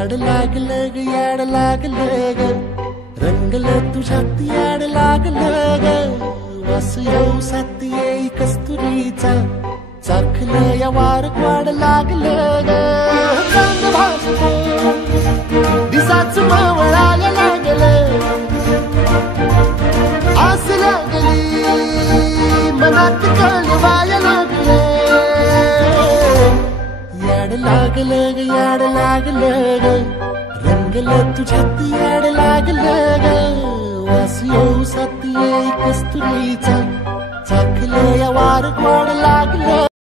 याड लागलं ग याड लागलं ग रंगलं तुझ्यात याड लागलं ग वास येऊ साथ येई कस्तुरीचा चाखलं या वार वाड लागलं ग चांग भासलं दिसाच मावळायला लागलं आस लागली मनात कळवायला लागलं याड लागलं ग याड लागलं ग रंगलं तुझ्यात याड लागलं ग वास येऊ साथ येई कस्तुरीचा चाखलं या वार वाड लागलं